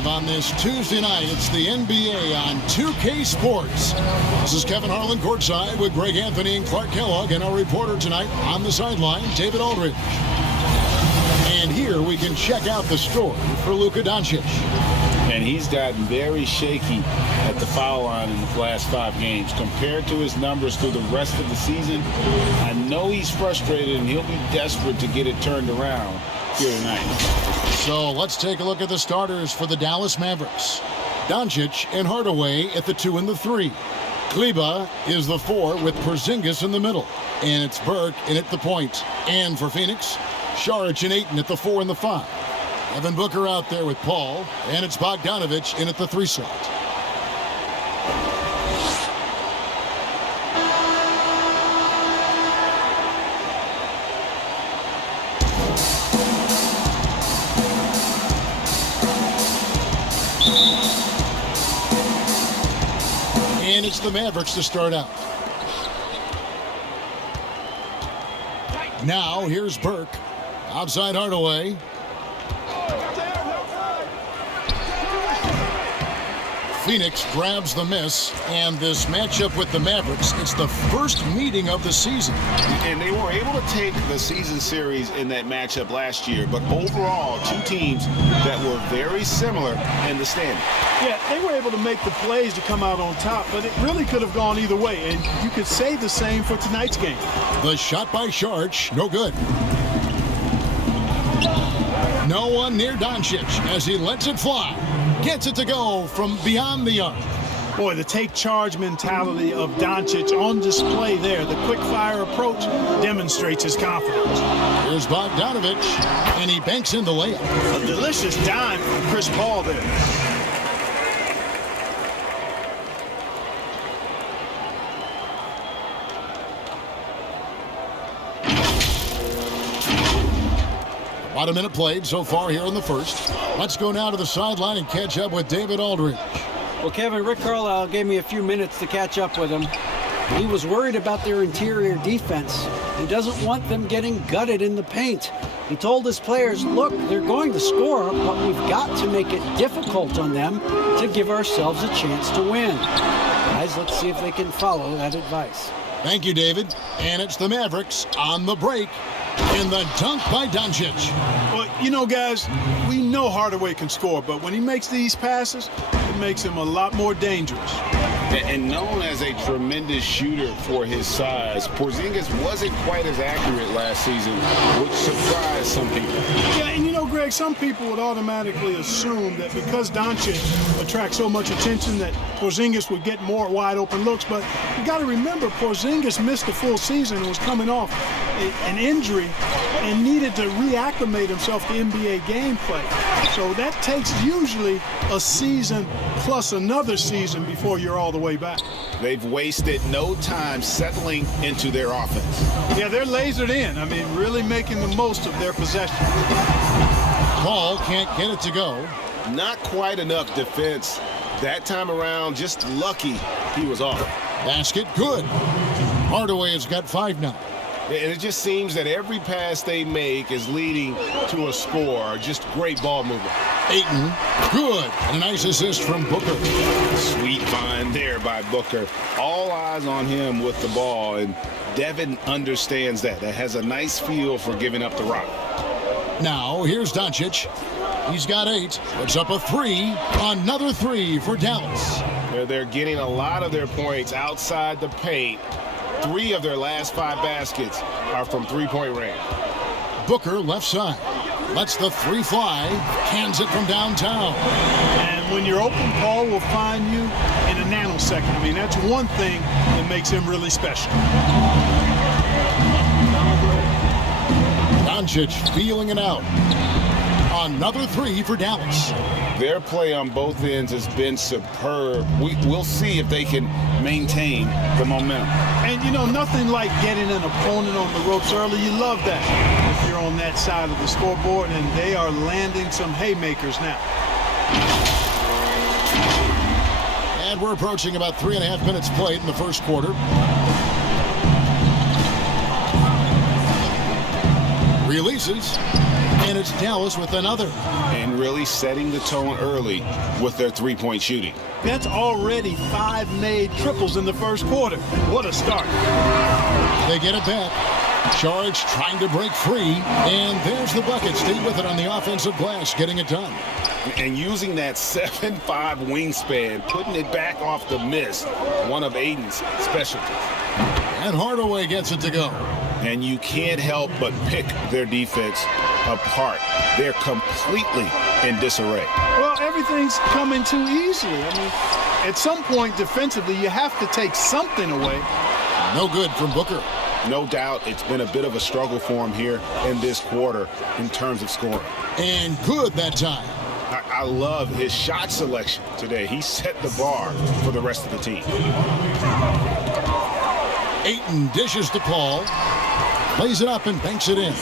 live on this Tuesday night. It's the NBA on 2K Sports. This is Kevin Harlan courtside with Greg Anthony and Clark Kellogg, and our reporter tonight on the sideline, David Aldridge. And here we can check out the story for Luka Doncic. And he's gotten very shaky at the foul line in the last 5 games. Compared to his numbers through the rest of the season, I know he's frustrated and he'll be desperate to get it turned around here tonight. So let's take a look at the starters for the Dallas Mavericks. Doncic and Hardaway at the 2 and the 3. Kleber is the 4 with Porzingis in the middle. And it's Burke in at the point. And for Phoenix, Saric and Ayton at the 4 and the 5. Devin Booker out there with Paul. And it's Bogdanović in at the 3 slot. And it's the Mavericks to start out. Now, here's Burke. Outside Hardaway. Phoenix grabs the miss, and this matchup with the Mavericks, it's the first meeting of the season. And they were able to take the season series in that matchup last year, but overall, 2 teams that were very similar in the standing. Yeah, they were able to make the plays to come out on top, but it really could have gone either way, and you could say the same for tonight's game. The shot by Saric, no good. No one near Doncic as he lets it fly. Gets it to go from beyond the arc. Boy, the take charge mentality of Doncic on display there. The quick fire approach demonstrates his confidence. Here's Bogdanović, and he banks in the layup. A delicious dime from Chris Paul there. About a minute played so far here in the first. Let's go now to the sideline and catch up with David Aldridge. Well, Kevin, Rick Carlisle gave me a few minutes to catch up with him. He was worried about their interior defense. He doesn't want them getting gutted in the paint. He told his players, look, they're going to score, but we've got to make it difficult on them to give ourselves a chance to win. Guys, let's see if they can follow that advice. Thank you, David. And it's the Mavericks on the break. And the dunk by Doncic. Well, you know, guys, we know Hardaway can score, but when he makes these passes, it makes him a lot more dangerous. And known as a tremendous shooter for his size, Porzingis wasn't quite as accurate last season, which surprised some people. Yeah, and you know, Greg, some people would automatically assume that because Doncic attracts so much attention that Porzingis would get more wide open looks, but you got to remember Porzingis missed a full season and was coming off an injury and needed to reacclimate himself to NBA gameplay. So that takes usually a season plus another season before you're all the way back. They've wasted no time settling into their offense. Yeah, they're lasered in. I mean, really making the most of their possession. Paul can't get it to go. Not quite enough defense. That time around, just lucky he was off. Basket, good. Hardaway has got 5 now. And it just seems that every pass they make is leading to a score. Just great ball movement. Ayton, good. And a nice assist from Booker. Sweet find there by Booker. All eyes on him with the ball, and Devin understands that. That has a nice feel for giving up the rock. Now, here's Doncic. He's got 8. Puts up a 3. Another 3 for Dallas. They're getting a lot of their points outside the paint. 3 of their last 5 baskets are from three-point range. Booker left side. Lets the 3 fly. Cans it from downtown. And when you're open, Paul will find you in a nanosecond. I mean, that's one thing that makes him really special. Doncic feeling it out. Another 3 for Dallas. Their play on both ends has been superb. We'll see if they can maintain the momentum. And, you know, nothing like getting an opponent on the ropes early. You love that if you're on that side of the scoreboard, and they are landing some haymakers now. And we're approaching about 3.5 minutes played in the first quarter. Releases. And it's Dallas with another. And really setting the tone early with their three-point shooting. That's already 5 made triples in the first quarter. What a start. They get it back. Saric trying to break free. And there's the bucket. Stay with it on the offensive glass, getting it done. And using that 7'5 wingspan, putting it back off the miss, one of Aiden's specialties. And Hardaway gets it to go. And you can't help but pick their defense apart. They're completely in disarray. Well, everything's coming too easily. I mean, at some point defensively, you have to take something away. No good from Booker. No doubt it's been a bit of a struggle for him here in this quarter in terms of scoring. And good that time. I love his shot selection today. He set the bar for the rest of the team. Ayton dishes to Paul. Lays it up and banks it in.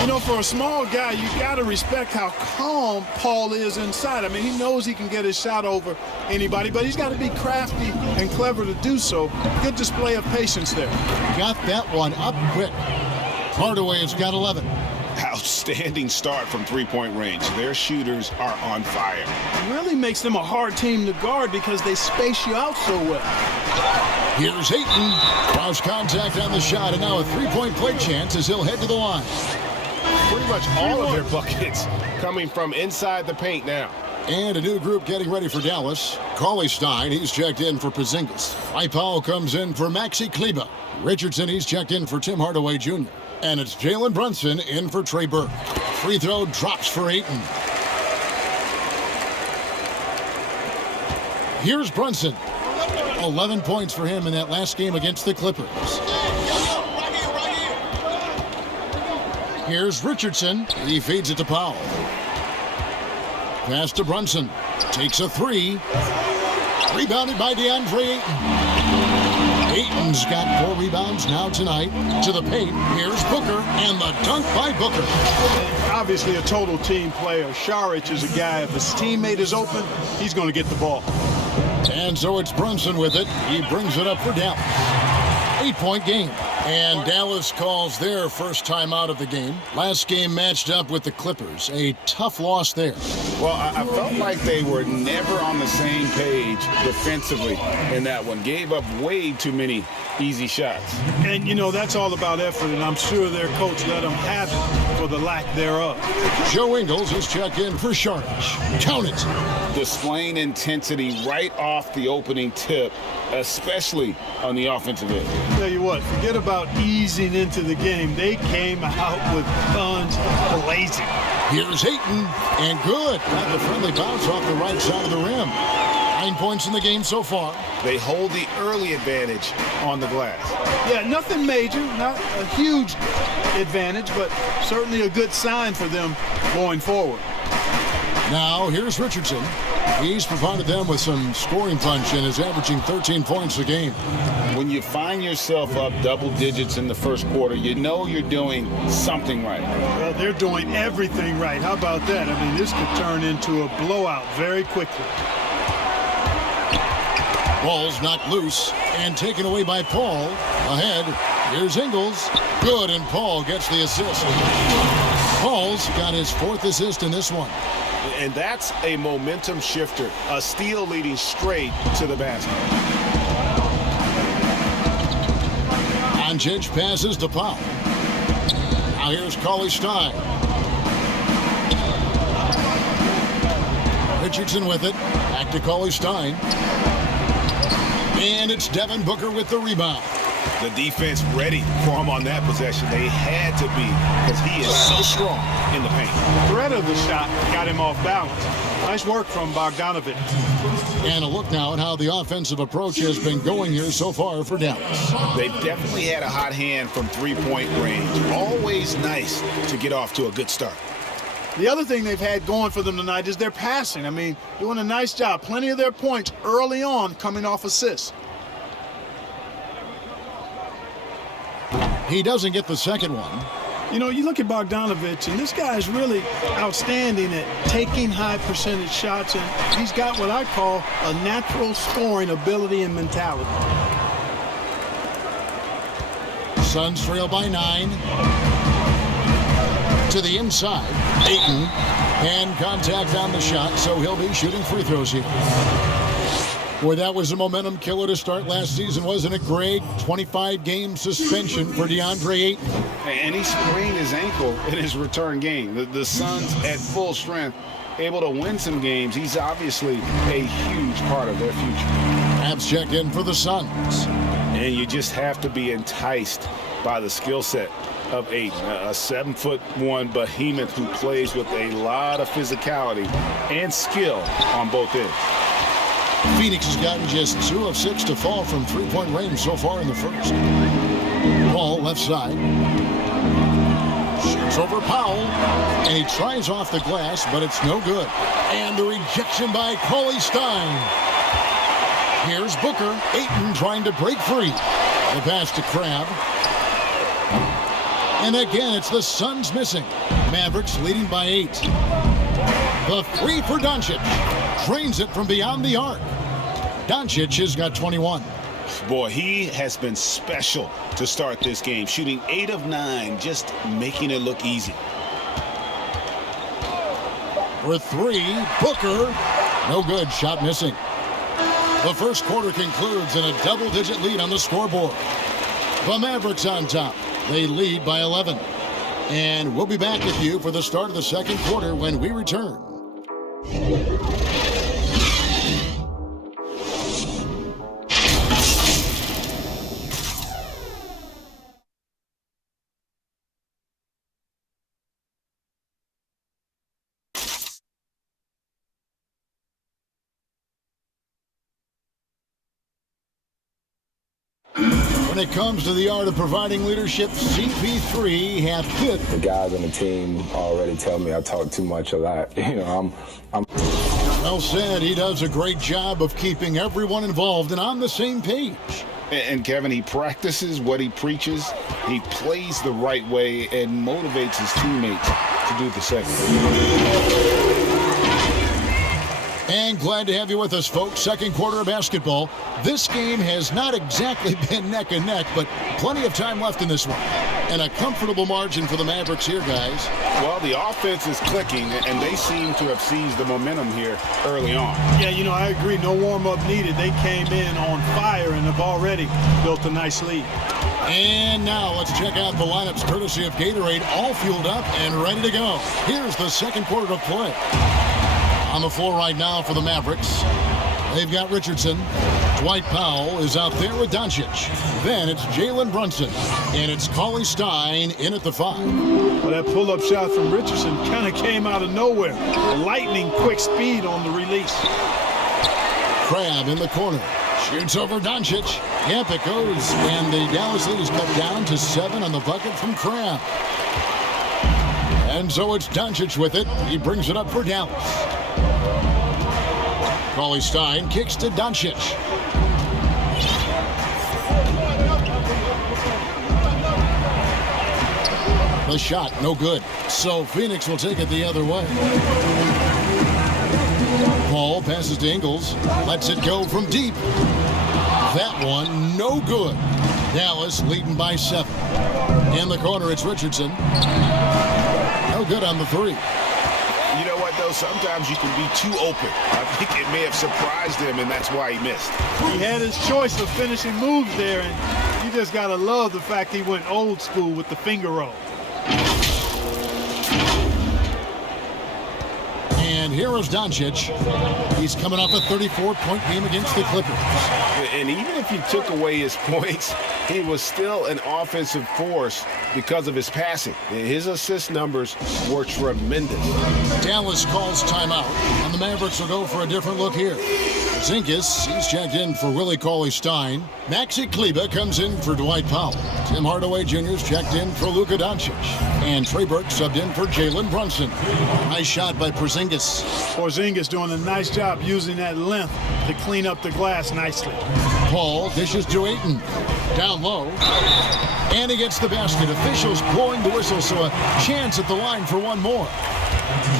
You know, for a small guy, you got to respect how calm Paul is inside. I mean, he knows he can get his shot over anybody, but he's got to be crafty and clever to do so. Good display of patience there. Got that one up quick. Hardaway has got 11. Outstanding start from three-point range. Their shooters are on fire. It really makes them a hard team to guard because they space you out so well. Here's Ayton. Cross contact on the shot, and now a three-point play chance as he'll head to the line. Pretty much all of their buckets coming from inside the paint now. And a new group getting ready for Dallas. Cauley Stein, he's checked in for Porzingis. Powell comes in for Maxi Kleber. Richardson, he's checked in for Tim Hardaway Jr. And it's Jalen Brunson in for Trey Burke. Free throw drops for Ayton. Here's Brunson. 11 points for him in that last game against the Clippers. Here's Richardson. He feeds it to Powell. Pass to Brunson. Takes a three. Rebounded by DeAndre Ayton. Ayton's got 4 rebounds now tonight. To the paint. Here's Booker. And the dunk by Booker. Obviously a total team player. Saric is a guy, if his teammate is open, he's going to get the ball. And so it's Brunson with it. He brings it up for Dallas. 8-point game. And Dallas calls their first time out of the game. Last game matched up with the Clippers. A tough loss there. Well, I felt like they were never on the same page defensively in that one. Gave up way too many easy shots. And, you know, that's all about effort, and I'm sure their coach let them have it for the lack thereof. Joe Ingles is checked in for Saric. Count it. Displaying intensity right off the opening tip, especially on the offensive end. Tell you what, forget about easing into the game. They came out with guns blazing. Here's Ayton, and good. Got the friendly bounce off the right side of the rim. 9 points in the game so far. They hold the early advantage on the glass. Yeah, nothing major, not a huge advantage, but certainly a good sign for them going forward. Now, here's Richardson. He's provided them with some scoring punch and is averaging 13 points a game. When you find yourself up double digits in the first quarter, you know you're doing something right. Well, they're doing everything right. How about that? I mean, this could turn into a blowout very quickly. Ball's knocked loose and taken away by Paul. Ahead, here's Ingles. Good, and Paul gets the assist. Paul's got his 4th assist in this one. And that's a momentum shifter. A steal leading straight to the basket. Doncic passes to Powell. Now here's Cauley Stein. Richardson with it. Back to Cauley Stein. And it's Devin Booker with the rebound. The defense ready for him on that possession. They had to be, because he is so strong in the paint. The threat of the shot got him off balance. Nice work from Bogdanović. And a look now at how the offensive approach has been going here so far for Dallas. They've definitely had a hot hand from three-point range. Always nice to get off to a good start. The other thing they've had going for them tonight is their passing. I mean, doing a nice job. Plenty of their points early on coming off assists. He doesn't get the second one. You know, you look at Bogdanović, and this guy is really outstanding at taking high percentage shots, and he's got what I call a natural scoring ability and mentality. Suns trail by 9. to the inside. Ayton, and contact on the shot, so he'll be shooting free throws here. Boy, that was a momentum killer to start last season, wasn't it, Greg? 25-game suspension for DeAndre Ayton. And he sprained his ankle in his return game. The Suns at full strength, able to win some games. He's obviously a huge part of their future. Mavs check in for the Suns. And you just have to be enticed by the skill set of Ayton, a 7'1" behemoth who plays with a lot of physicality and skill on both ends. Phoenix has gotten just 2 of 6 to fall from three-point range so far in the first. Ball left side. Shoots over Powell, and he tries off the glass, but it's no good. And the rejection by Cauley Stein. Here's Booker. Ayton trying to break free. The pass to Crabbe. And again, it's the Suns missing. Mavericks leading by 8. The three for Doncic. Drains it from beyond the arc. Doncic has got 21. Boy, he has been special to start this game, shooting 8 of 9, just making it look easy. For 3, Booker. No good, shot missing. The first quarter concludes in a double-digit lead on the scoreboard. The Mavericks on top. They lead by 11. And we'll be back with you for the start of the second quarter when we return. When it comes to the art of providing leadership, CP3 have fit. The guys on the team already tell me I talk too much a lot. You know, I'm Well said. He does a great job of keeping everyone involved and on the same page. And Kevin, he practices what he preaches. He plays the right way and motivates his teammates to do the same. And glad to have you with us, folks. Second quarter of basketball. This game has not exactly been neck and neck, but plenty of time left in this one. And a comfortable margin for the Mavericks here, guys. Well, the offense is clicking, and they seem to have seized the momentum here early on. Yeah, you know, I agree. No warm-up needed. They came in on fire and have already built a nice lead. And now let's check out the lineups courtesy of Gatorade, all fueled up and ready to go. Here's the second quarter of play. On the floor right now for the Mavericks, they've got Richardson. Dwight Powell is out there with Doncic. Then it's Jalen Brunson, and it's Cauley Stein in at the 5. Well, that pull-up shot from Richardson kind of came out of nowhere. Lightning quick speed on the release. Crabbe in the corner. Shoots over Doncic. Yep, it goes. And the Dallas lead is cut down to 7 on the bucket from Crabbe. And so it's Doncic with it. He brings it up for Dallas. Cauley Stein kicks to Doncic. The shot, no good. So Phoenix will take it the other way. Paul passes to Ingles. Lets it go from deep. That one, no good. Dallas leading by 7. In the corner, it's Richardson. No good on the 3. You know what, though? Sometimes you can be too open. I think it may have surprised him, and that's why he missed. He had his choice of finishing moves there, and you just got to love the fact he went old school with the finger roll. And here is Doncic. He's coming off a 34-point game against the Clippers. And even if you took away his points, he was still an offensive force because of his passing. His assist numbers were tremendous. Dallas calls timeout, and the Mavericks will go for a different look here. Zinkas, he's checked in for Willie Cauley-Stein. Maxi Kleber comes in for Dwight Powell. Tim Hardaway Jr.'s checked in for Luka Doncic. And Trey Burke subbed in for Jalen Brunson. Nice shot by Porzingis. Porzingis doing a nice job using that length to clean up the glass nicely. Paul dishes to Ayton. Down low. And he gets the basket. Officials blowing the whistle, so a chance at the line for one more.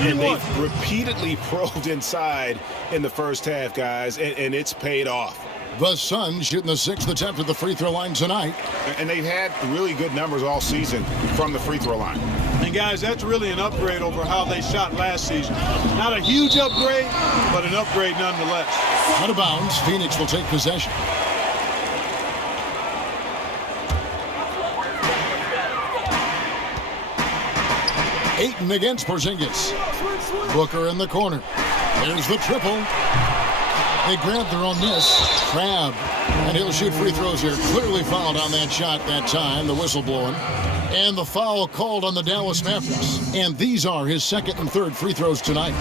And they've repeatedly probed inside in the first half, guys, and it's paid off. The Suns shooting the 6th attempt at the free throw line tonight. And they've had really good numbers all season from the free throw line. And guys, that's really an upgrade over how they shot last season. Not a huge upgrade, but an upgrade nonetheless. Out of bounds, Phoenix will take possession. Ayton against Porzingis. Booker in the corner. There's the triple. They grab their own miss. Crab. And he'll shoot free throws here. Clearly fouled on that shot that time. The whistle blowing. And the foul called on the Dallas Mavericks. And these are his second and third free throws tonight.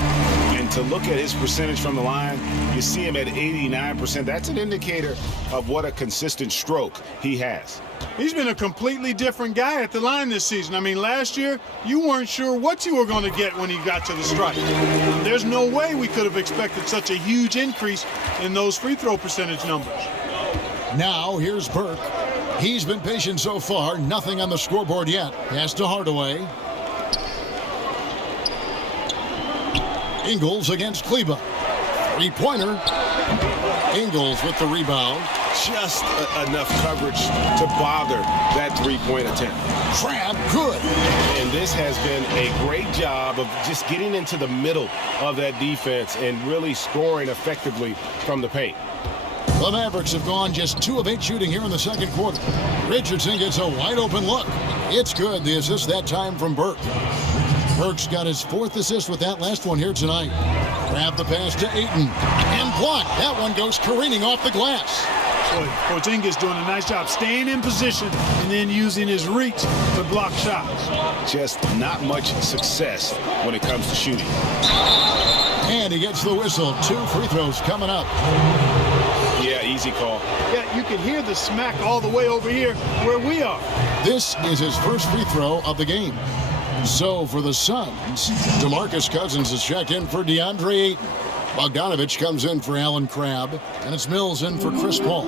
And to look at his percentage from the line, you see him at 89%. That's an indicator of what a consistent stroke he has. He's been a completely different guy at the line this season. I mean, last year, you weren't sure what you were going to get when he got to the stripe. There's no way we could have expected such a huge increase in those free throw percentage numbers. Now, here's Burke. He's been patient so far. Nothing on the scoreboard yet. Pass to Hardaway. Ingles against Kleba. Three-pointer. Ingles with the rebound. Just enough coverage to bother that three-point attempt. Crab, good. And this has been a great job of just getting into the middle of that defense and really scoring effectively from the paint. The Mavericks have gone just 2 of 8 shooting here in the second quarter. Richardson gets a wide-open look. It's good. The assist that time from Burke. Burke's got his 4th assist with that last one here tonight. Grab the pass to Ayton. And blocked. That one goes careening off the glass. Porzingis doing a nice job staying in position and then using his reach to block shots. Just not much success when it comes to shooting. And he gets the whistle. 2 free throws coming up. Yeah, easy call. Yeah, you can hear the smack all the way over here where we are. This is his first free throw of the game. So for the Suns, DeMarcus Cousins is checked in for DeAndre Ayton. Bogdanović comes in for Allen Crabbe, and it's Mills in for Chris Paul.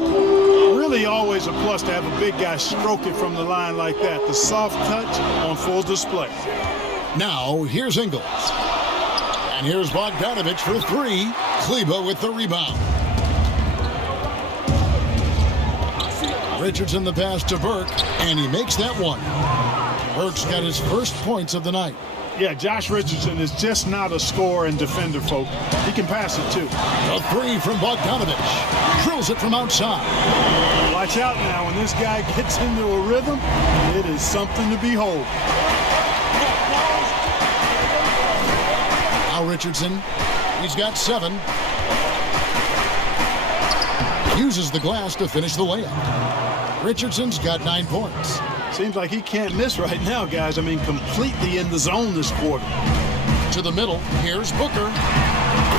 Really always a plus to have a big guy stroke it from the line like that. The soft touch on full display. Now, here's Ingles. And here's Bogdanović for 3. Kleba with the rebound. Richardson the pass to Burke, and he makes that one. Burke's got his first points of the night. Yeah, Josh Richardson is just not a scorer and defender, folk. He can pass it, too. A 3 from Bogdanović. Drills it from outside. Watch out now. When this guy gets into a rhythm, it is something to behold. Now Richardson. He's got 7. Uses the glass to finish the layup. Richardson's got 9 points. Seems like he can't miss right now, guys. I mean, completely in the zone this quarter. To the middle, here's Booker.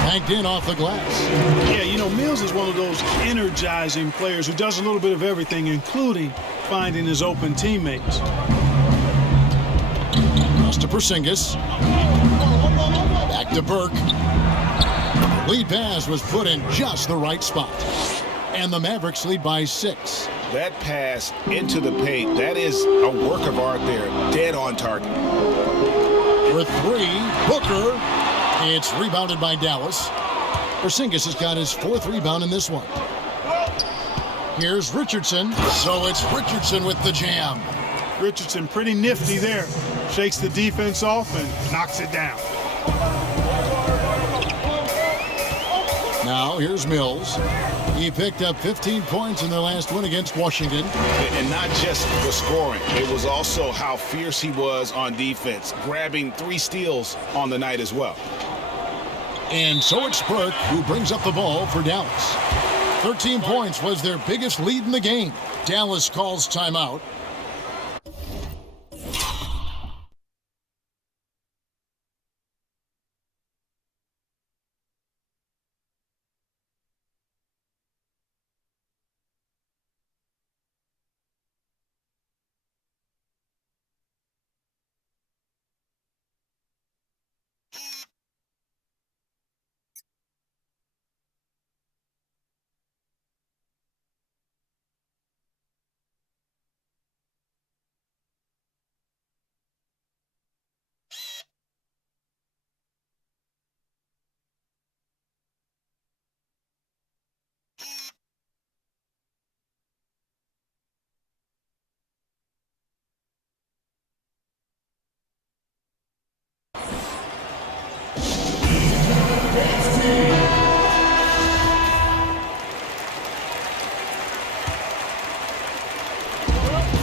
Banked in off the glass. Yeah, you know, Mills is one of those energizing players who does a little bit of everything, including finding his open teammates. Pass to Porzingis. Back to Burke. Lead pass was put in just the right spot. And the Mavericks lead by 6. That pass into the paint, that is a work of art there. Dead on target. For 3, Booker. It's rebounded by Dallas. Porzingis has got his 4th rebound in this one. Here's Richardson. So it's Richardson with the jam. Richardson pretty nifty there. Shakes the defense off and knocks it down. Now here's Mills. He picked up 15 points in their last win against Washington. And not just the scoring. It was also how fierce he was on defense, grabbing 3 steals on the night as well. And so it's Burke who brings up the ball for Dallas. 13 points was their biggest lead in the game. Dallas calls timeout.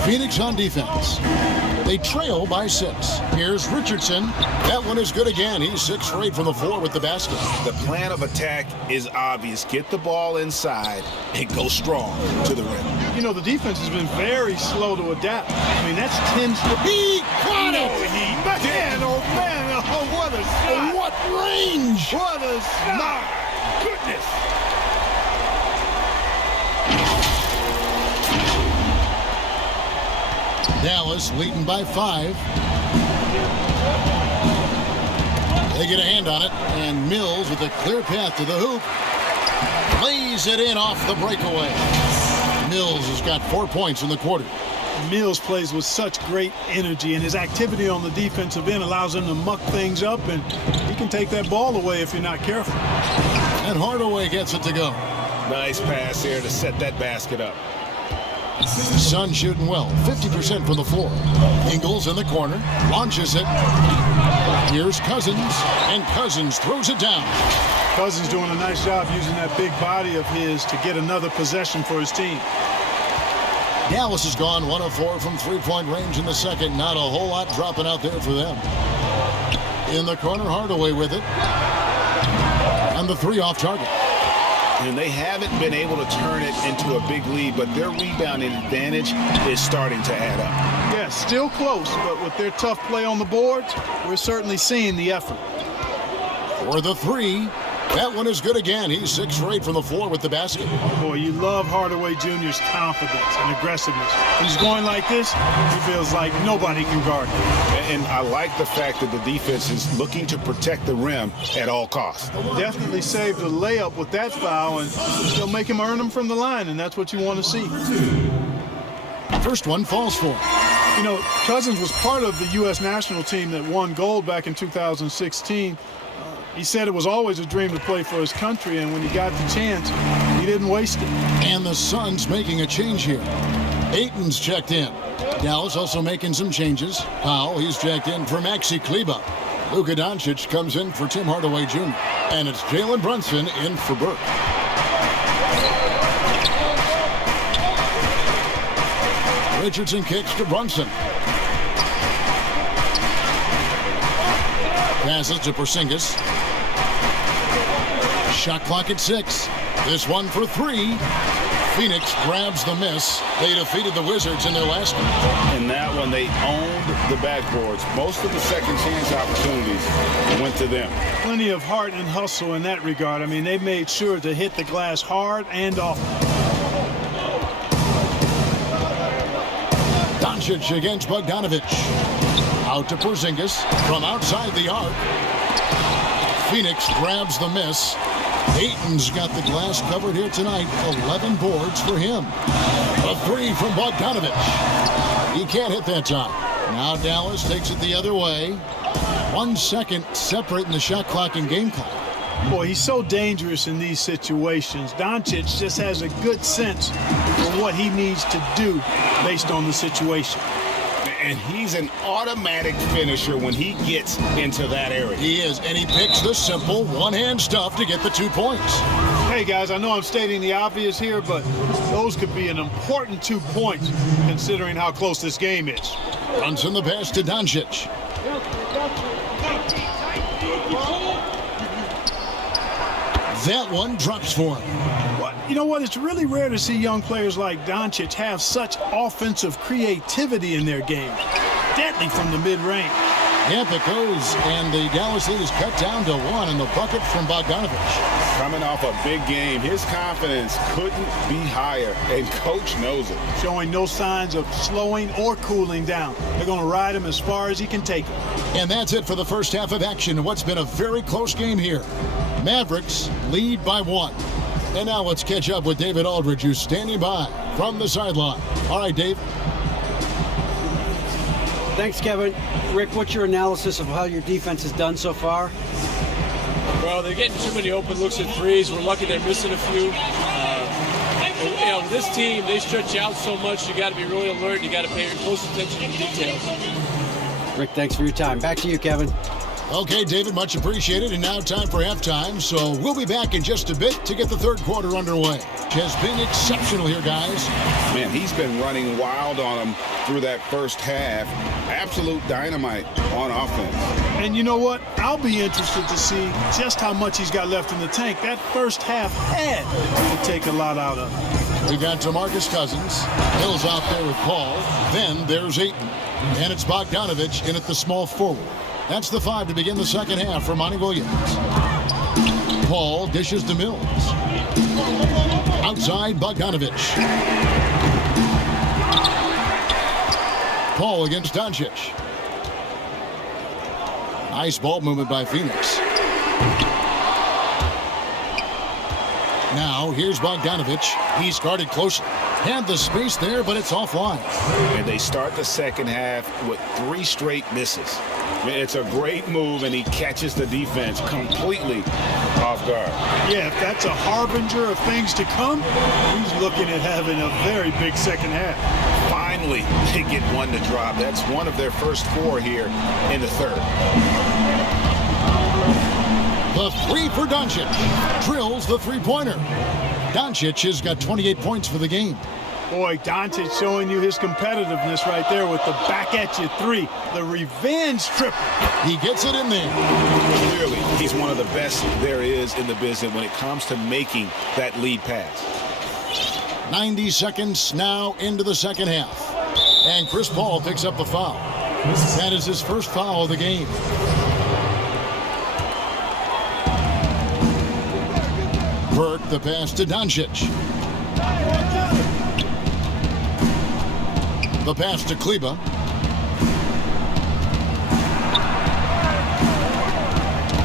Phoenix on defense. They trail by 6. Here's Richardson. That one is good again. He's 6 for 8 from the floor with the basket. The plan of attack is obvious. Get the ball inside and go strong to the rim. You know, the defense has been very slow to adapt. I mean, that's 10. He caught it! Man, oh, man, oh, what a shot. What range! What a shot. My goodness. Dallas leading by 5. They get a hand on it, and Mills with a clear path to the hoop. Lays it in off the breakaway. Mills has got 4 points in the quarter. Mills plays with such great energy, and his activity on the defensive end allows him to muck things up, and he can take that ball away if you're not careful. And Hardaway gets it to go. Nice pass here to set that basket up. The Suns shooting well, 50% from the floor. Ingles in the corner, launches it. Here's Cousins, and Cousins throws it down. Cousins doing a nice job using that big body of his to get another possession for his team. Dallas has gone 1 of 4 from three-point range in the second. Not a whole lot dropping out there for them. In the corner, Hardaway with it. And the 3 off target. And they haven't been able to turn it into a big lead, but their rebounding advantage is starting to add up. Yeah, still close, but with their tough play on the boards, we're certainly seeing the effort. For the 3, that one is good again. He's 6 for 8 from the floor with the basket. Boy, you love Hardaway Jr.'s confidence and aggressiveness. When he's going like this, he feels like nobody can guard him. And I like the fact that the defense is looking to protect the rim at all costs. Definitely saved a layup with that foul, and he'll make him earn them from the line, and that's what you want to see. First one falls for him. You know, Cousins was part of the U.S. national team that won gold back in 2016. He said it was always a dream to play for his country, and when he got the chance, he didn't waste it. And the Suns making a change here. Ayton's checked in. Dallas also making some changes. Powell, he's checked in for Maxi Kleber. Luka Doncic comes in for Tim Hardaway Jr. And it's Jalen Brunson in for Burke. Richardson kicks to Brunson. Passes to Porzingis. Shot clock at 6. This one for 3. Phoenix grabs the miss. They defeated the Wizards in their last one. In that one, they owned the backboards. Most of the second chance opportunities went to them. Plenty of heart and hustle in that regard. I mean, they made sure to hit the glass hard and often. Doncic against Bogdanović. Out to Porzingis from outside the arc. Phoenix grabs the miss. Ayton's got the glass covered here tonight. 11 boards for him. A 3 from Bogdanović. He can't hit that time. Now Dallas takes it the other way. 1 second separating the shot clock and game clock. Boy, he's so dangerous in these situations. Doncic just has a good sense for what he needs to do based on the situation. And he's an automatic finisher when he gets into that area. He is, and he picks the simple one-hand stuff to get the 2 points. Hey, guys, I know I'm stating the obvious here, but those could be an important 2 points considering how close this game is. Runs in the pass to Doncic. That one drops for him. You know what? It's really rare to see young players like Doncic have such offensive creativity in their games. Deadly from the mid-range. Yep, it goes, and the Dallas lead is cut down to 1 in the bucket from Bogdanović. Coming off a big game, his confidence couldn't be higher, and Coach knows it. Showing no signs of slowing or cooling down. They're going to ride him as far as he can take him. And that's it for the first half of action in what's been a very close game here. Mavericks lead by 1. And now let's catch up with David Aldridge, who's standing by from the sideline. All right, Dave. Thanks, Kevin. Rick, what's your analysis of how your defense has done so far? Well, they're getting too many open looks at threes. We're lucky they're missing a few. This team, they stretch out so much. You got to be really alert. You got to pay close attention to the details. Rick, thanks for your time. Back to you, Kevin. Okay, David, much appreciated. And now time for halftime. So we'll be back in just a bit to get the third quarter underway. Has been exceptional here, guys. Man, he's been running wild on them through that first half. Absolute dynamite on offense. And you know what? I'll be interested to see just how much he's got left in the tank. That first half had to take a lot out of him. We've got DeMarcus Cousins. Hill's out there with Paul. Then there's Ayton. And it's Bogdanović in at the small forward. That's the 5 to begin the second half for Monty Williams. Paul dishes to Mills. Outside, Bogdanović. Paul against Doncic. Nice ball movement by Phoenix. Now, here's Bogdanović. He's guarded closely. Had the space there, but it's offline. And they start the second half with 3 straight misses. It's a great move, and he catches the defense completely off guard. Yeah, if that's a harbinger of things to come, he's looking at having a very big second half. Finally, they get one to drop. That's one of their first 4 here in the third. The 3 for Doncic. Drills the three-pointer. Doncic has got 28 points for the game. Boy, Doncic showing you his competitiveness right there with the back-at-you 3. The revenge triple. He gets it in there. Clearly, he's one of the best there is in the business when it comes to making that lead pass. 90 seconds now into the second half. And Chris Paul picks up the foul. That is his first foul of the game. Burke, the pass to Doncic. The pass to Kleber.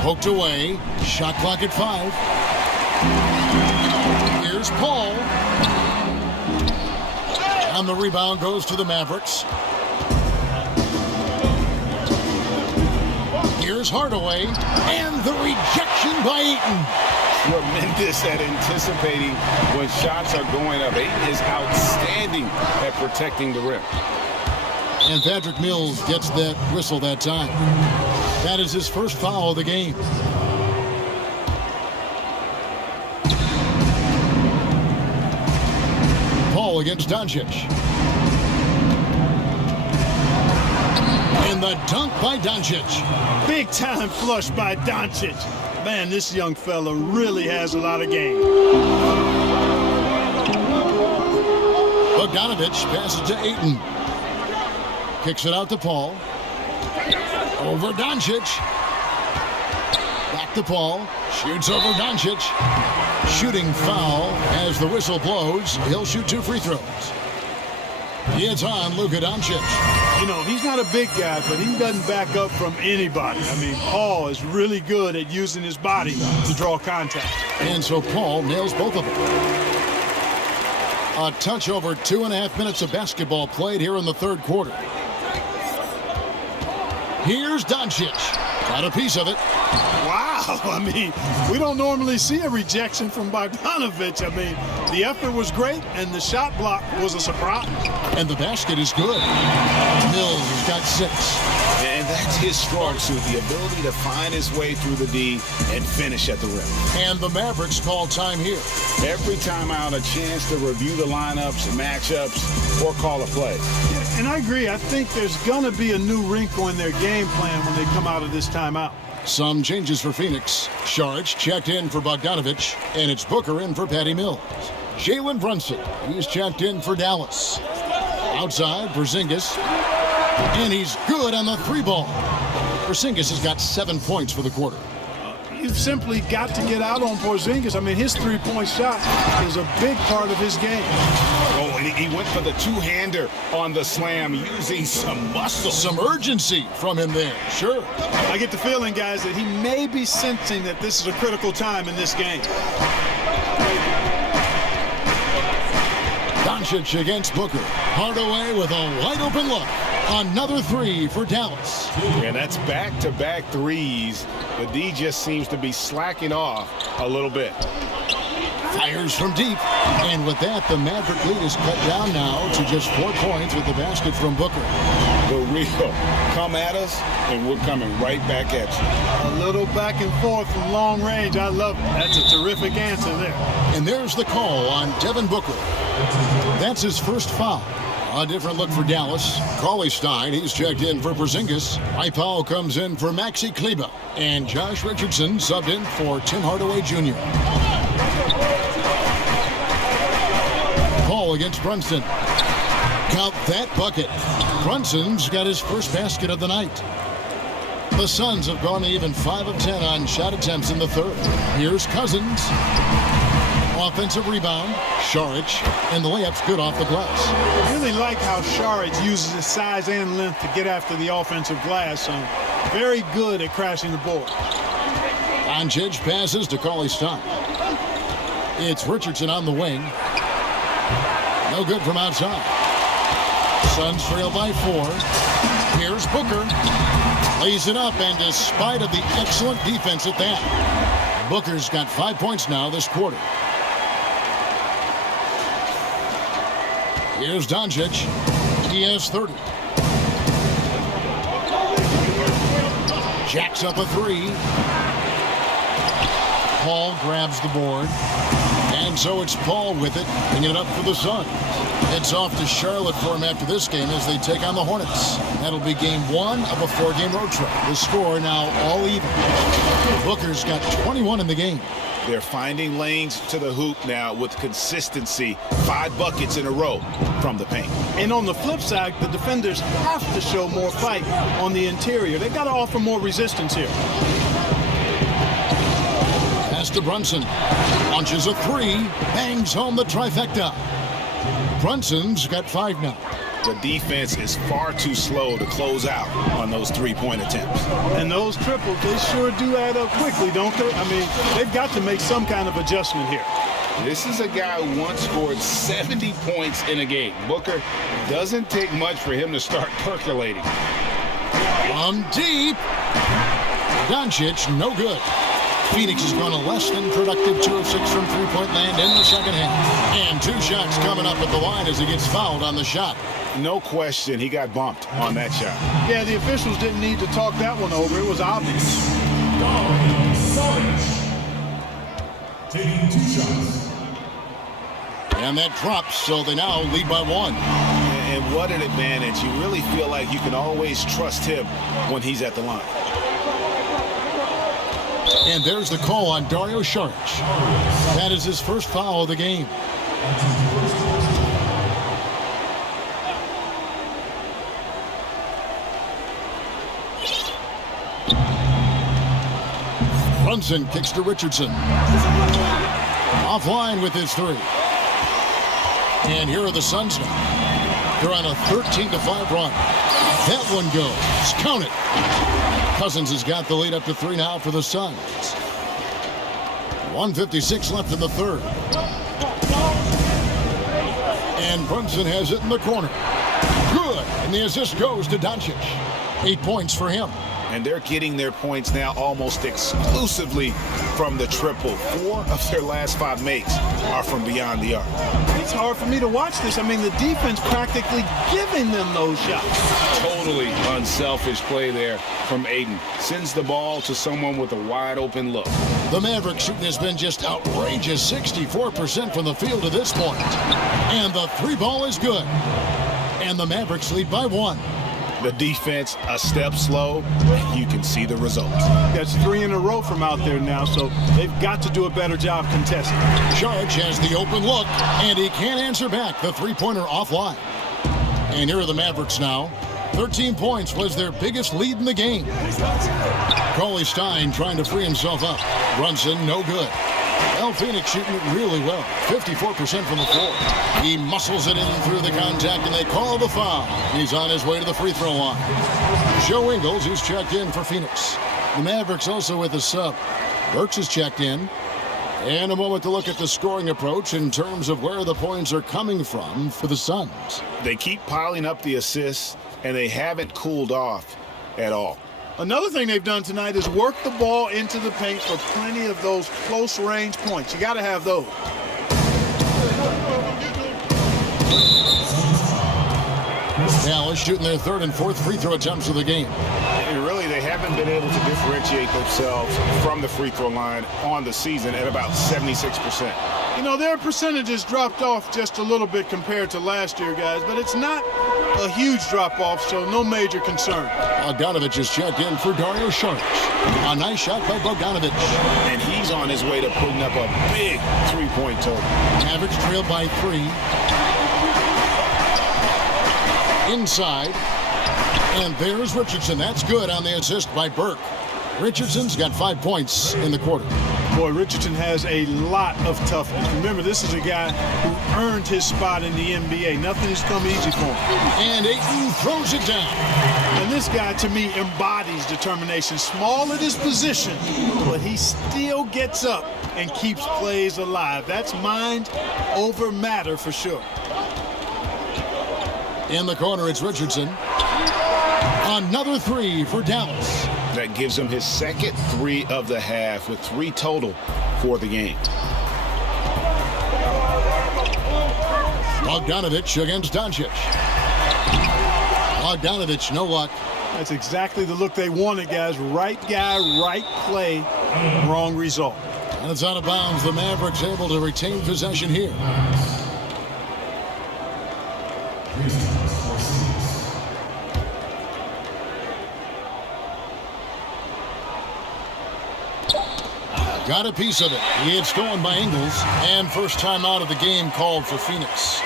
Poked away. Shot clock at 5. Here's Paul. And the rebound goes to the Mavericks. Here's Hardaway. And the rejection by Ayton. Tremendous at anticipating when shots are going up. Ayton is outstanding at protecting the rim. And Patrick Mills gets that whistle that time. That is his first foul of the game. Paul against Doncic. And the dunk by Doncic. Big time flush by Doncic. Man, this young fella really has a lot of game. Bogdanović passes to Ayton. Kicks it out to Paul. Over Doncic. Back to Paul. Shoots over Doncic. Shooting foul as the whistle blows. He'll shoot 2 free throws. It's on Luka Doncic. You know, he's not a big guy, but he doesn't back up from anybody. I mean, Paul is really good at using his body to draw contact. And so Paul nails both of them. A touch over 2.5 minutes of basketball played here in the third quarter. Here's Doncic. Got a piece of it. Wow, I mean, we don't normally see a rejection from Bogdanović. I mean, the effort was great, and the shot block was a surprise. And the basket is good. Mills has got 6. And that's his strong suit, the ability to find his way through the D and finish at the rim. And the Mavericks call time here. Every time out, a chance to review the lineups, matchups, or call a play. Yeah, and I agree. I think there's going to be a new wrinkle in their game plan when they come out of this timeout. Some changes for Phoenix. Saric checked in for Bogdanović, and it's Booker in for Patty Mills. Jalen Brunson, he's checked in for Dallas. Outside, Porzingis, and he's good on the 3-ball. Porzingis has got 7 points for the quarter. You've simply got to get out on Porzingis. I mean, his 3-point shot is a big part of his game. Oh, and he went for the 2-hander on the slam, using some muscle. Some urgency from him there, sure. I get the feeling, guys, that he may be sensing that this is a critical time in this game. Doncic against Booker. Hardaway with a wide-open look. Another 3 for Dallas. And that's back-to-back threes. The D just seems to be slacking off a little bit. Fires from deep. And with that, the Maverick lead is cut down now to just 4 points with the basket from Booker. The real. Come at us, and we're coming right back at you. A little back and forth from long range. I love it. That's a terrific answer there. And there's the call on Devin Booker. That's his first foul. A different look for Dallas. Cauley-Stein, he's checked in for Porzingis. Powell comes in for Maxi Kleber. And Josh Richardson subbed in for Tim Hardaway Jr. Paul against Brunson. Count that bucket. Brunson's got his first basket of the night. The Suns have gone even 5 of 10 on shot attempts in the third. Here's Cousins. Offensive rebound, Šarić, and the layup's good off the glass. I really like how Šarić uses his size and length to get after the offensive glass. So very good at crashing the board. Doncic passes to Cauley-Stein. It's Richardson on the wing. No good from outside. Suns trail by 4. Here's Booker. Lays it up, and despite of the excellent defense at that, Booker's got 5 points now this quarter. Here's Doncic. He has 30. Jacks up a 3. Paul grabs the board. And so it's Paul with it, bringing it up for the Suns. Heads off to Charlotte for him after this game as they take on the Hornets. That'll be game 1 of a 4-game road trip. The score now all even. Booker's got 21 in the game. They're finding lanes to the hoop now with consistency. 5 buckets in a row from the paint. And on the flip side, the defenders have to show more fight on the interior. They've got to offer more resistance here. Pass to Brunson. Launches a 3. Bangs home the trifecta. Brunson's got 5 now. The defense is far too slow to close out on those 3-point attempts. And those triples, they sure do add up quickly, don't they? I mean, they've got to make some kind of adjustment here. This is a guy who once scored 70 points in a game. Booker, doesn't take much for him to start percolating. From deep. Doncic, no good. Phoenix has gone a less than productive 2 of 6 from three-point land in the second half. And 2 shots coming up at the line as he gets fouled on the shot. No question, he got bumped on that shot. Yeah, the officials didn't need to talk that one over. It was obvious. Taking 2 shots. And that drops, so they now lead by 1. And what an advantage. You really feel like you can always trust him when he's at the line. And there's the call on Dario Šarić. That is his first foul of the game. Brunson kicks to Richardson. Offline with his 3. And here are the Suns now. They're on a 13-5 run. That one goes. Count it. Cousins has got the lead up to 3 now for the Suns. 1:56 left in the third. And Brunson has it in the corner. Good. And the assist goes to Doncic. 8 points for him. And they're getting their points now almost exclusively from the triple. 4 of their last 5 makes are from beyond the arc. It's hard for me to watch this. I mean, the defense practically giving them those shots. Totally unselfish play there from Ayton. Sends the ball to someone with a wide open look. The Mavericks shooting has been just outrageous. 64% from the field to this point. And the 3 ball is good. And the Mavericks lead by 1. The defense a step slow, you can see the results. That's 3 in a row from out there now, so they've got to do a better job contesting. Šarić has the open look, and he can't answer back. The 3-pointer offline. And here are the Mavericks now. 13 points was their biggest lead in the game. Cauley-Stein trying to free himself up. Brunson, no good. Well, Phoenix shooting it really well. 54% from the floor. He muscles it in through the contact, and they call the foul. He's on his way to the free throw line. Joe Ingles, who's checked in for Phoenix. The Mavericks also with a sub. Burks is checked in. And a moment to look at the scoring approach in terms of where the points are coming from for the Suns. They keep piling up the assists, and they haven't cooled off at all. Another thing they've done tonight is work the ball into the paint for plenty of those close-range points. You got to have those. Dallas shooting their third and fourth free throw attempts of the game. And really, they haven't been able to differentiate themselves from the free throw line on the season at about 76%. You know, their percentages dropped off just a little bit compared to last year, guys, but it's not a huge drop-off, so no major concern. Bogdanović is checked in for Dario Saric. A nice shot by Bogdanović. And he's on his way to putting up a big three-point total. Mavericks trail by 3. Inside. And there's Richardson. That's good on the assist by Burke. Richardson's got 5 points in the quarter. Boy, Richardson has a lot of toughness. Remember, this is a guy who earned his spot in the NBA. Nothing has come easy for him. And Ayton throws it down. And this guy, to me, embodies determination. Small at his position, but he still gets up and keeps plays alive. That's mind over matter for sure. In the corner, it's Richardson. Another 3 for Dallas. That gives him his second 3 of the half with 3 total for the game. Bogdanović against Doncic. Bogdanović, no luck. That's exactly the look they wanted, guys. Right guy, right play, wrong result. And it's out of bounds. The Mavericks able to retain possession here. Got a piece of it. He had stolen by Ingles, and first time out of the game called for Phoenix.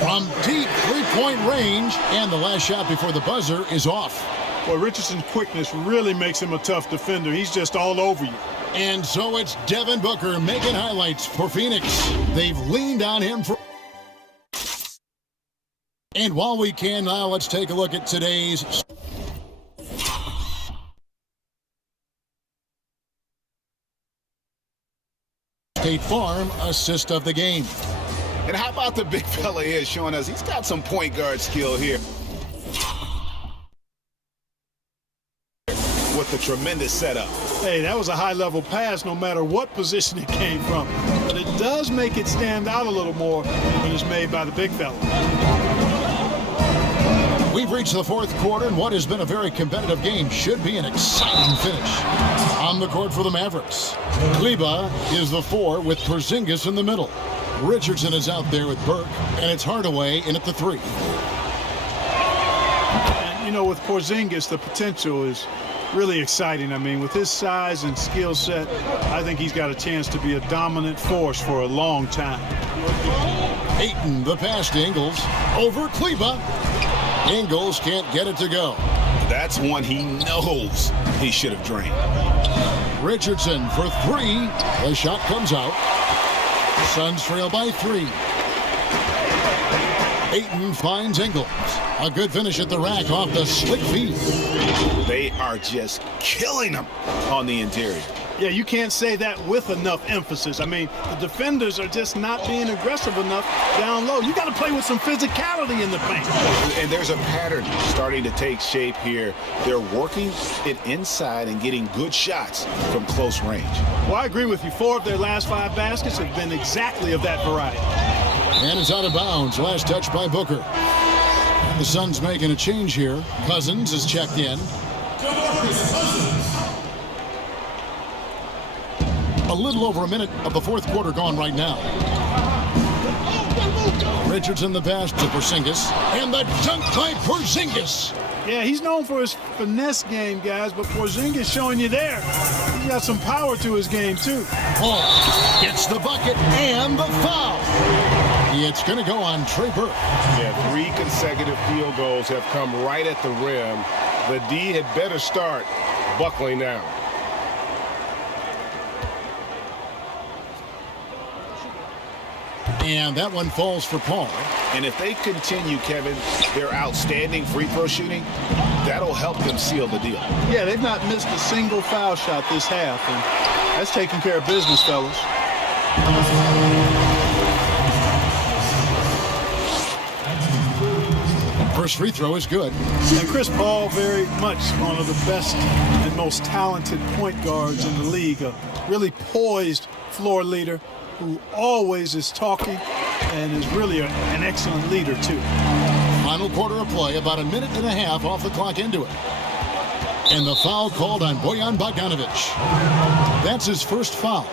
From deep three-point range, and the last shot before the buzzer is off. Well, Richardson's quickness really makes him a tough defender. He's just all over you. And so it's Devin Booker making highlights for Phoenix. They've leaned on him for... And while we can now, let's take a look at today's... State Farm assist of the game. And how about the big fella here showing us he's got some point guard skill here. With the tremendous setup. Hey, that was a high-level pass no matter what position it came from. But it does make it stand out a little more when it's made by the big fella. We've reached the fourth quarter, and what has been a very competitive game should be an exciting finish. On the court for the Mavericks, Kleber is the 4 with Porzingis in the middle. Richardson is out there with Burke, and it's Hardaway in at the 3. And, you know, with Porzingis, the potential is really exciting. I mean, with his size and skill set, I think he's got a chance to be a dominant force for a long time. Ayton, the pass to Ingles, over Kleber. Ingles can't get it to go. That's one he knows he should have drained. Richardson for 3. The shot comes out. Suns trail by 3. Ayton finds Ingles. A good finish at the rack off the slick feed. They are just killing him on the interior. Yeah, you can't say that with enough emphasis. I mean, the defenders are just not being aggressive enough down low. You got to play with some physicality in the paint. And there's a pattern starting to take shape here. They're working it inside and getting good shots from close range. Well, I agree with you. 4 of their last 5 baskets have been exactly of that variety. And it's out of bounds. Last touch by Booker. And the Suns making a change here. Cousins is checked in. A little over a minute of the fourth quarter gone right now. Richardson the pass to Porzingis. And the dunk by Porzingis. Yeah, he's known for his finesse game, guys, but Porzingis showing you there. He's got some power to his game, too. Paul gets the bucket and the foul. It's going to go on Trey Burke. Yeah, 3 consecutive field goals have come right at the rim. The D had better start buckling down. And that one falls for Paul. And if they continue, Kevin, their outstanding free throw shooting, that'll help them seal the deal. Yeah, they've not missed a single foul shot this half, and that's taking care of business, fellas. First free throw is good. And Chris Paul, very much one of the best and most talented point guards in the league. A really poised floor leader who always is talking and is really an excellent leader, too. Final quarter of play, about a minute and a half off the clock into it. And the foul called on Bojan Bogdanović. That's his first foul.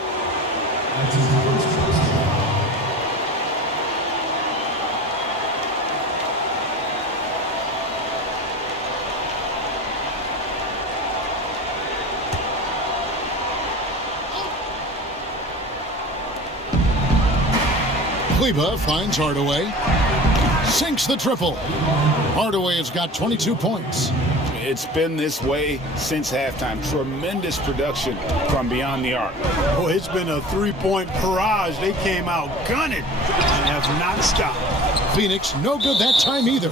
Kleber finds Hardaway. Sinks the triple. Hardaway has got 22 points. It's been this way since halftime. Tremendous production from beyond the arc. Oh, it's been a three-point barrage. They came out gunning and have not stopped. Phoenix, no good that time either.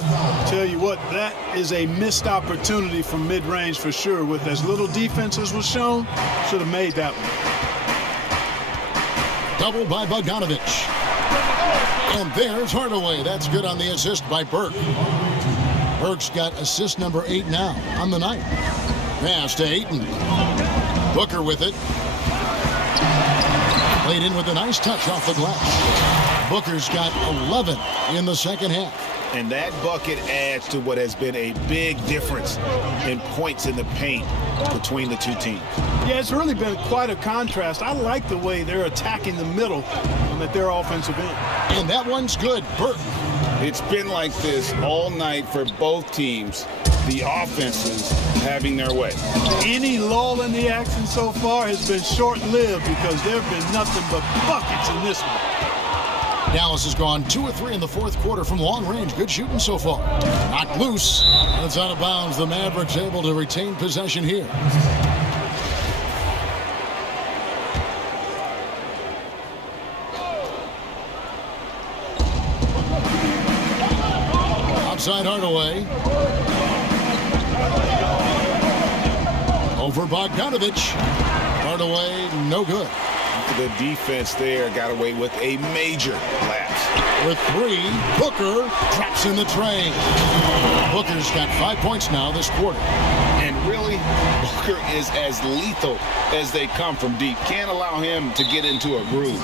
Tell you what, that is a missed opportunity from mid-range for sure. With as little defense as was shown, should have made that one. Double by Bogdanović. And there's Hardaway. That's good on the assist by Burke. Burke's got assist number 8 now on the night. Pass to Ayton. Booker with it. Played in with a nice touch off the glass. Booker's got 11 in the second half. And that bucket adds to what has been a big difference in points in the paint between the two teams. Yeah, it's really been quite a contrast. I like the way they're attacking the middle at their offensive end. And that one's good. Burke. It's been like this all night for both teams. The offenses having their way. Any lull in the action so far has been short-lived because there have been nothing but buckets in this one. Dallas has gone 2 of 3 in the fourth quarter from long range. Good shooting so far. Knocked loose. And it's out of bounds. The Mavericks able to retain possession here. Outside Hardaway. Over Bogdanović. Hardaway, no good. The defense there got away with a major lapse. With 3, Booker traps in the tray. Booker's got 5 points now this quarter. And really, Booker is as lethal as they come from deep. Can't allow him to get into a groove.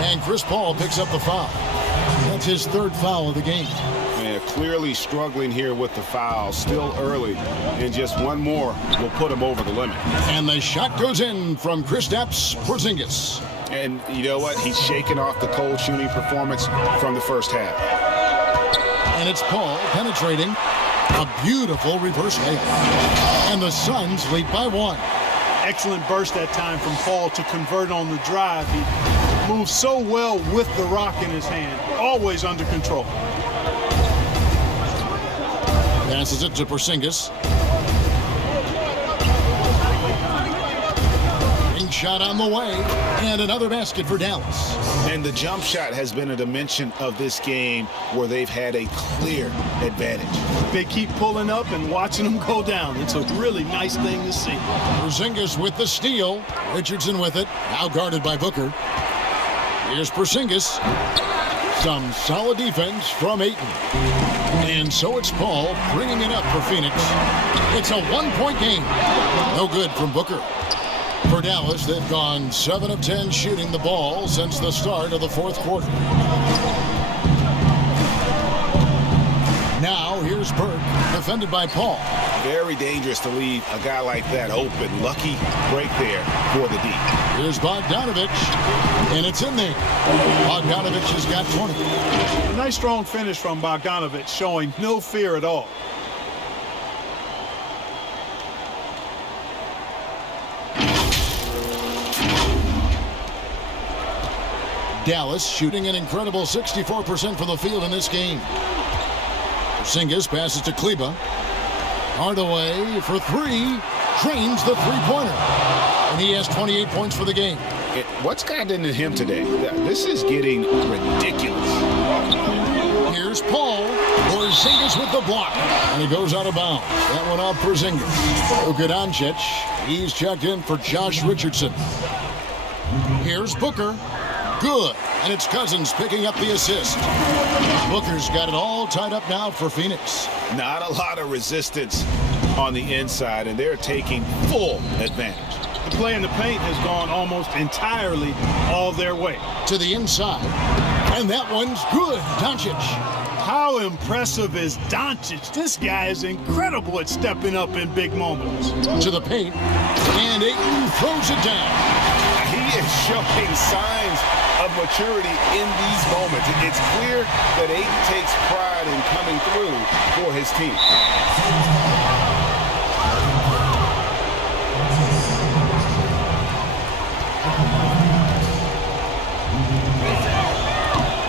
And Chris Paul picks up the foul. That's his 3rd foul of the game. Yeah, clearly struggling here with the foul. Still early. And just one more will put him over the limit. And the shot goes in from Kristaps Porzingis. And you know what? He's shaking off the cold shooting performance from the first half. And it's Paul penetrating. A beautiful reverse layup. And the Suns lead by 1. Excellent burst that time from Paul to convert on the drive. He moves so well with the rock in his hand. Always under control. Passes it to Porzingis. Shot on the way, and another basket for Dallas. And the jump shot has been a dimension of this game where they've had a clear advantage. They keep pulling up and watching them go down. It's a really nice thing to see. Porzingis with the steal. Richardson with it, now guarded by Booker. Here's Porzingis. Some solid defense from Ayton. And so it's Paul bringing it up for Phoenix. It's a 1-point game. No good from Booker. For Dallas, they've gone 7 of 10 shooting the ball since the start of the fourth quarter. Now, here's Burke, defended by Paul. Very dangerous to leave a guy like that open. Lucky break there for the D. Here's Bogdanović, and it's in there. Bogdanović has got 20. A nice strong finish from Bogdanović, showing no fear at all. Dallas shooting an incredible 64% from the field in this game. Porzingis passes to Kleber. Hardaway for 3. Drains the three-pointer. And he has 28 points for the game. What's gotten into him today? This is getting ridiculous. Here's Paul. Porzingis with the block. And he goes out of bounds. That one off Porzingis. Luka Doncic. He's checked in for Josh Richardson. Here's Booker. Good. and it's Cousins picking up the assist. Booker's got it all tied up now for Phoenix. Not a lot of resistance on the inside, and they're taking full advantage. The play in the paint has gone almost entirely all their way. To the inside, and that one's good. Doncic. How impressive is Doncic? This guy is incredible at stepping up in big moments. To the paint, and Ayton throws it down. He is showing signs of maturity in these moments. It's clear that Ayton takes pride in coming through for his team.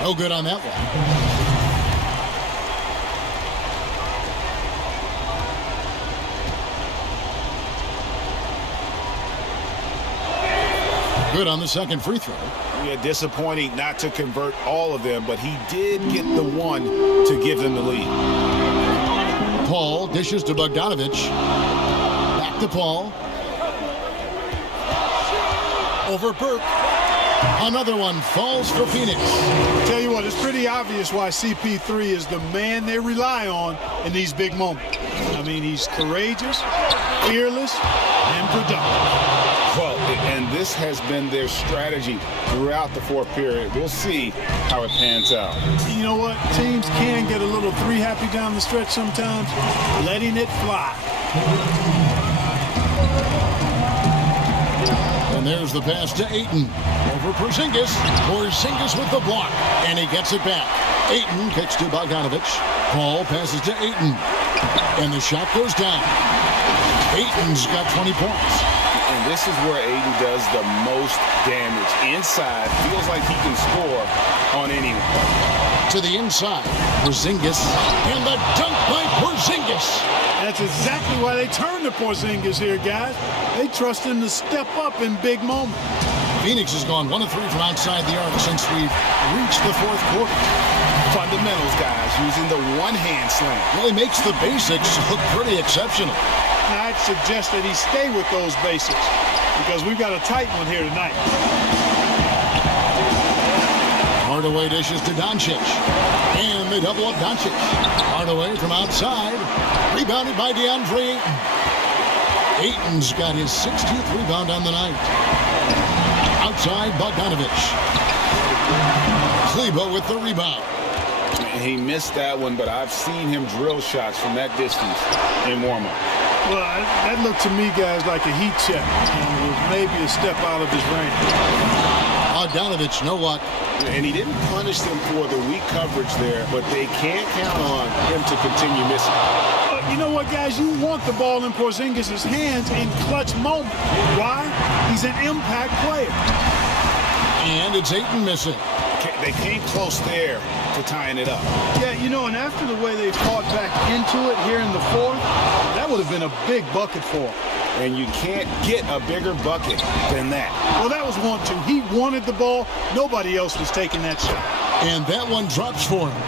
No good on that one. Good on the second free throw. Yeah, disappointing not to convert all of them, but he did get the one to give them the lead. Paul dishes to Bogdanović. Back to Paul. Over Burke. Another one falls for Phoenix. Tell you what, it's pretty obvious why CP3 is the man they rely on in these big moments. I mean, he's courageous, fearless, and productive. Well, and this has been their strategy throughout the fourth period. We'll see how it pans out. You know what? Teams can get a little three happy down the stretch sometimes, letting it fly. And there's the pass to Ayton. Over Porzingis. Porzingis with the block. And he gets it back. Ayton kicks to Bogdanović. Paul passes to Ayton. And the shot goes down. Ayton's got 20 points. And this is where Ayton does the most damage. Inside, feels like he can score on anyone. To the inside, Porzingis. And the dunk by Porzingis. That's exactly why they turn to Porzingis here, guys. They trust him to step up in big moments. Phoenix has gone 1 of 3 from outside the arc since we've reached the fourth quarter. Fundamentals, guys, using the one-hand slam. Really makes the basics look pretty exceptional. I'd suggest that he stay with those basics because we've got a tight one here tonight. Hardaway dishes to Doncic. And they double up Doncic. Hardaway from outside. Rebounded by DeAndre Ayton. Ayton's got his 16th rebound on the night. Outside, Bogdanović. Kleber with the rebound. He missed that one, but I've seen him drill shots from that distance in warm-up. Well, that looked to me, guys, like a heat check. And it was maybe a step out of his range. Bogdanović, know what? And he didn't punish them for the weak coverage there, but they can't count on him to continue missing. You know what, guys? You want the ball in Porzingis' hands in clutch moments. Why? He's an impact player. And it's Ayton missing. They came close there to tying it up. Yeah, you know, and after the way they fought back into it here in the fourth, that would have been a big bucket for him. And you can't get a bigger bucket than that. Well, that was 1-2. He wanted the ball. Nobody else was taking that shot. And that one drops for him.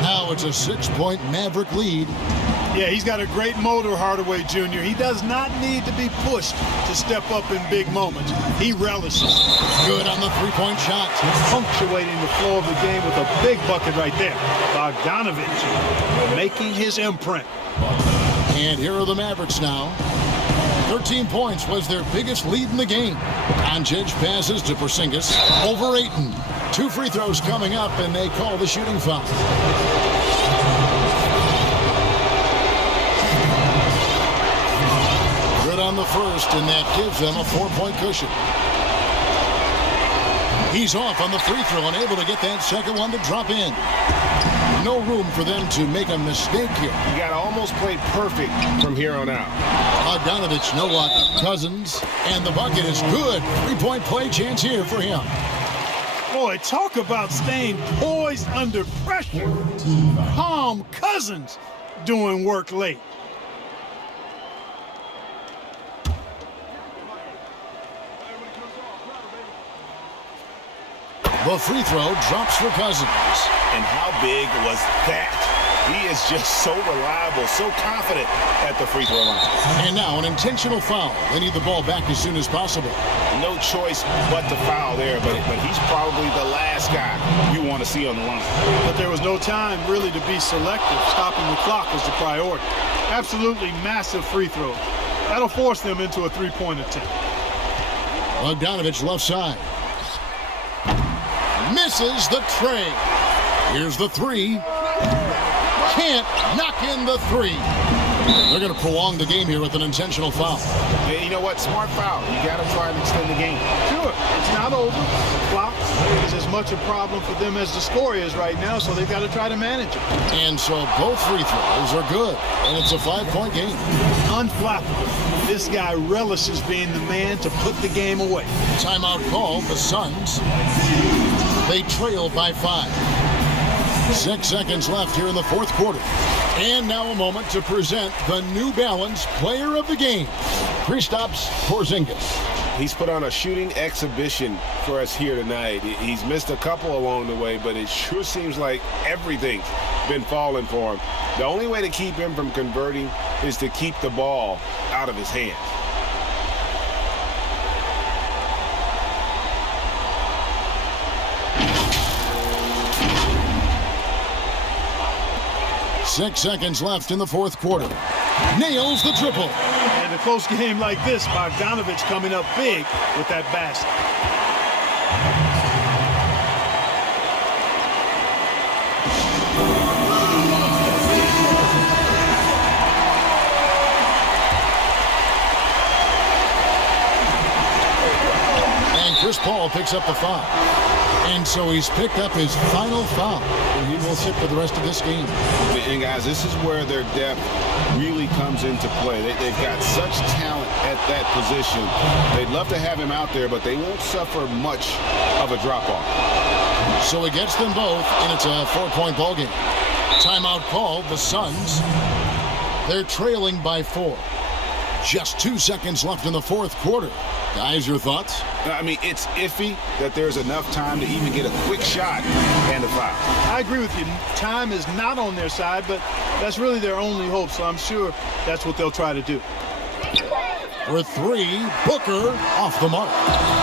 Now it's a 6-point Maverick lead. Yeah, he's got a great motor, Hardaway Jr. He does not need to be pushed to step up in big moments. He relishes. Good on the three-point shot. Punctuating the flow of the game with a big bucket right there. Bogdanović making his imprint. And here are the Mavericks now. 13 points was their biggest lead in the game. Doncic passes to Porzingis over Ayton. 2 free throws coming up, and they call the shooting foul. Good on the first, and that gives them a 4-point cushion. He's off on the free throw, unable to get that second one to drop in. No room for them to make a mistake here. You got to almost play perfect from here on out. Bogdanović, know what? Cousins, and the bucket is good. 3-point play chance here for him. Boy, talk about staying poised under pressure. Calm Cousins doing work late. The free throw drops for Cousins. And how big was that? He is just so reliable, so confident at the free throw line. And now an intentional foul. They need the ball back as soon as possible. No choice but to foul there, but he's probably the last guy you want to see on the line. But there was no time really to be selective. Stopping the clock was the priority. Absolutely massive free throw. That'll force them into a three-point attempt. Bogdanović left side. Misses the tray. Here's the three. Can't knock in the three. They're going to prolong the game here with an intentional foul. Yeah, you know what? Smart foul. You got to try and extend the game. Sure, it's not over. The clock is as much a problem for them as the score is right now, so they've got to try to manage it. And so both free throws are good, and it's a 5-point game. Unflappable. This guy relishes being the man to put the game away. Timeout called. The Suns. They trail by 5. 6 seconds left here in the fourth quarter. And now a moment to present the New Balance Player of the Game, Kristaps Porzingis. He's put on a shooting exhibition for us here tonight. He's missed a couple along the way, but it sure seems like everything's been falling for him. The only way to keep him from converting is to keep the ball out of his hands. Six seconds left in the fourth quarter. Nails the triple. In a close game like this, Bogdanović coming up big with that basket. And Chris Paul picks up the foul. And so he's picked up his final foul. And he will sit for the rest of this game. And guys, this is where their depth really comes into play. They've got such talent at that position. They'd love to have him out there, but they won't suffer much of a drop-off. So he gets them both, and it's a 4-point ball game. Timeout called. The Suns. They're trailing by 4. Just 2 seconds left in the fourth quarter. Guys, your thoughts? I mean, it's iffy that there's enough time to even get a quick shot and a foul. I agree with you. Time is not on their side, but that's really their only hope, so I'm sure that's what they'll try to do. For 3, Booker off the mark.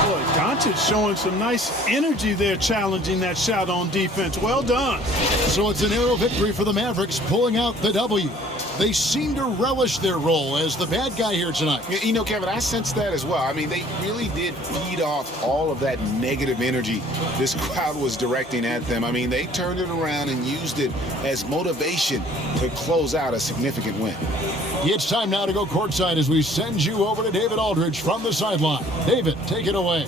Boy, Doncic showing some nice energy there, challenging that shot on defense. Well done. So it's a narrow victory for the Mavericks, pulling out the W. They seem to relish their role as the bad guy here tonight. You know, Kevin, I sense that as well. I mean, they really did feed off all of that negative energy this crowd was directing at them. I mean, they turned it around and used it as motivation to close out a significant win. It's time now to go courtside as we send you over to David Aldridge from the sideline. David, take it away.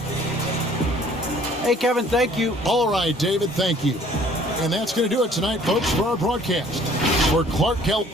Hey, Kevin, thank you. All right, David, thank you. And that's going to do it tonight, folks, for our broadcast. For Clark Kell.